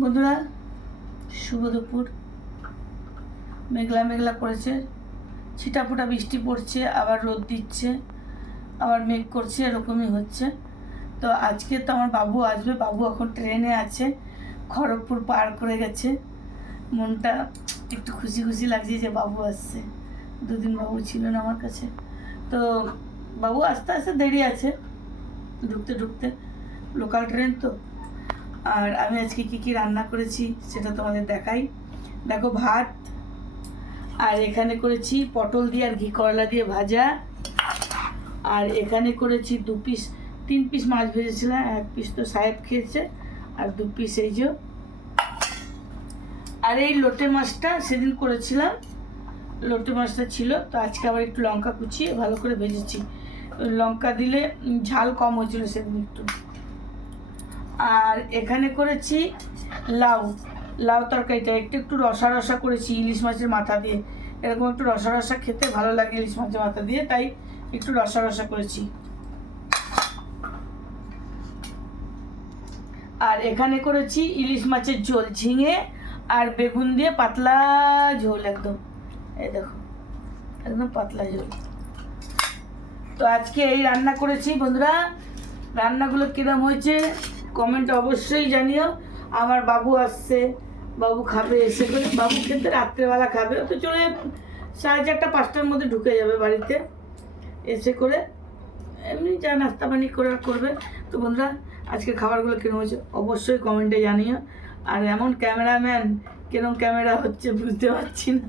বন্ধুরা, শুভ দুপুর। মেঘলা মেঘলা করেছে, ছিটাফোটা বৃষ্টি পড়ছে, আবার রোদ দিচ্ছে, আবার মেঘ করছে, এরকমই হচ্ছে। তো আজকে তো আমার বাবু আসবে। বাবু এখন ট্রেনে আছে, খড়গপুর পার করে গেছে। মনটা একটু খুশি খুশি লাগছে যে বাবু আসছে। দুদিন বাবু ছিল না আমার কাছে। তো বাবু আস্তে আস্তে দেরি আছে ঢুকতে ঢুকতে, লোকাল ট্রেন তো। আর আমি আজকে কী কী রান্না করেছি সেটা তোমাদের দেখাই। দেখো, ভাত, আর এখানে করেছি পটল দিয়ে আর ঘি করলা দিয়ে ভাজা, আর এখানে করেছি 3 পিস মাছ ভেজেছিলাম। 1 পিস তো সাহেব খেয়েছে, আর 2 পিস এই যে। আর এই লোটে মাছটা সেদিন করেছিলাম, লোটে মাছটা ছিল, তো আজকে আবার একটু লঙ্কা কুচিয়ে ভালো করে ভেজেছি। লঙ্কা দিলে ঝাল কম হয়েছিল সেদিন একটু। আর এখানে করেছি লাউ লাউ তরকারিটা একটু একটু রসা রসা করেছি ইলিশ মাছের মাথা দিয়ে। এরকম একটু রসা রসা খেতে ভালো লাগে ইলিশ মাছের মাথা দিয়ে, তাই একটু রসা রসা করেছি। আর এখানে করেছি ইলিশ মাছের ঝোল, ঝিঙে আর বেগুন দিয়ে পাতলা ঝোল একদম। এই দেখো, একদম পাতলা ঝোল। তো আজকে এই রান্না করেছি বন্ধুরা। রান্নাগুলো কিরম হয়েছে কমেন্টে অবশ্যই জানিও। আমার বাবু আসছে, বাবু খাবে, এসে করে বাবু খেতে রাত্রেবেলা খাবে। তো চলে 4:30 5টার মধ্যে ঢুকে যাবে বাড়িতে, এসে করে এমনি যা নাস্তা পানি করবে। তো বন্ধুরা, আজকে খাবারগুলো কিরম হয়েছে অবশ্যই কমেন্টে জানিও। আর এমন ক্যামেরাম্যান, কিরম ক্যামেরা হচ্ছে বুঝতে পারছি না।